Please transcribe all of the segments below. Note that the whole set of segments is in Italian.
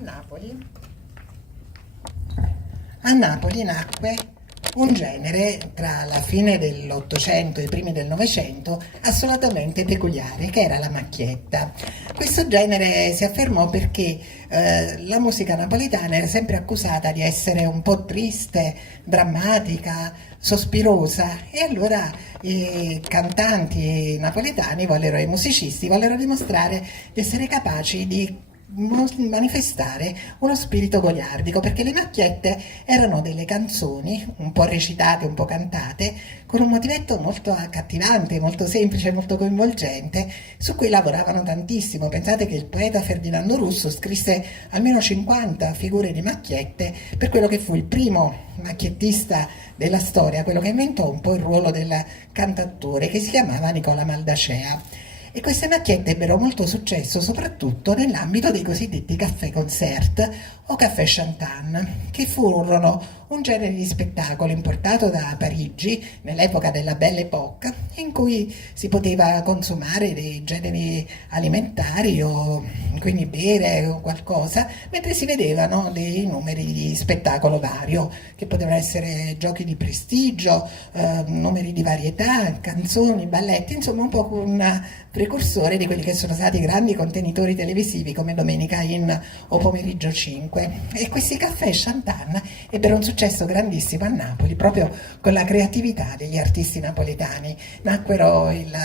Napoli, a Napoli nacque un genere tra la fine dell'Ottocento e i primi del Novecento assolutamente peculiare, che era la macchietta. Questo genere si affermò perché la musica napoletana era sempre accusata di essere un po' triste, drammatica, sospirosa, e allora i cantanti napoletani i musicisti vollero dimostrare di essere capaci di manifestare uno spirito goliardico, perché le macchiette erano delle canzoni un po' recitate, un po' cantate, con un motivetto molto accattivante, molto semplice, molto coinvolgente, su cui lavoravano tantissimo. Pensate che il poeta Ferdinando Russo scrisse almeno 50 figure di macchiette per quello che fu il primo macchiettista della storia, quello che inventò un po' il ruolo del cantautore, che si chiamava Nicola Maldacea. E queste macchiette ebbero molto successo soprattutto nell'ambito dei cosiddetti caffè concert o caffè chantant, che furono un genere di spettacolo importato da Parigi nell'epoca della Belle Époque, in cui si poteva consumare dei generi alimentari o quindi bere o qualcosa, mentre si vedevano dei numeri di spettacolo vario, che potevano essere giochi di prestigio, numeri di varietà, canzoni, balletti, insomma un po' un precursore di quelli che sono stati grandi contenitori televisivi come Domenica In o Pomeriggio 5. E questi caffè chantant ebbero un successo grandissimo a Napoli proprio con la creatività degli artisti napoletani. Nacquero il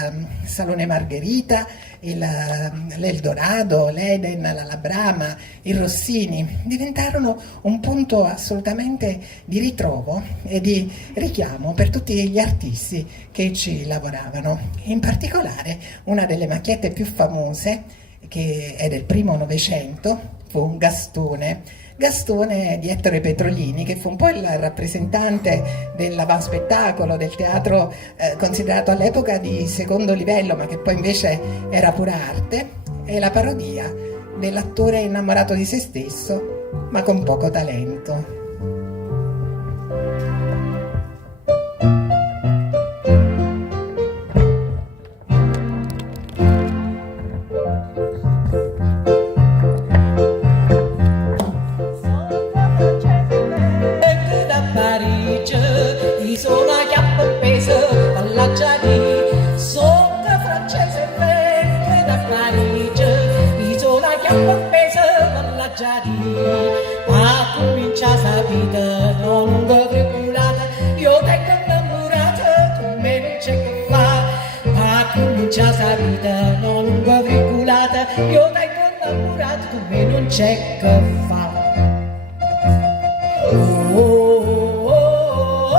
Salone Margherita, l'Eldorado, l'Eden, la Labrama, il Rossini. Diventarono un punto assolutamente di ritrovo e di richiamo per tutti gli artisti che ci lavoravano. In particolare una delle macchiette più famose, che è del primo Novecento, fu Gastone di Ettore Petrolini, che fu un po' il rappresentante dell'avanspettacolo, del teatro considerato all'epoca di secondo livello, ma che poi invece era pura arte, e la parodia dell'attore innamorato di se stesso, ma con poco talento. A cominciare la vita non tribulata, io tengo innamorata, con me non c'è che fa. A cominciare la vita non tribulata, io tengo innamorata, con me non c'è che fa. Oh, oh, oh, oh,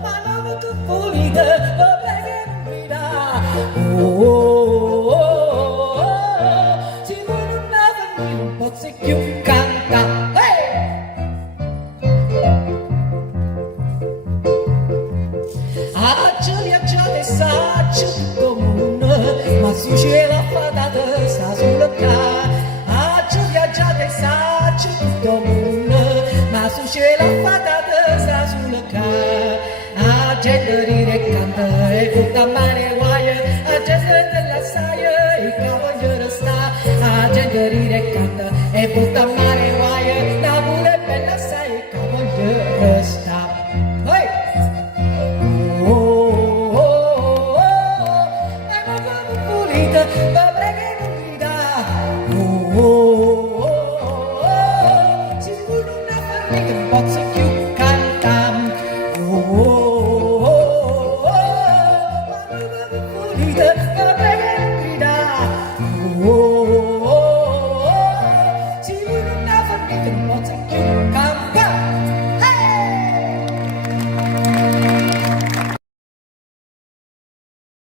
ma non tu pulita, lo prego non mi dà. Oh, oh, oh, oh, si vuole una famiglia un po' se più canta. Saccio tutto mondo, ma su c'è la patata sta sulla cara. Accio viaggiate saccio tutto mondo, ma su c'è la patata sta sulla cara. A gente ride e canta e tutta mare guaia, a gente della saia e cavaliere sta. A gente ride e canta e tutta mare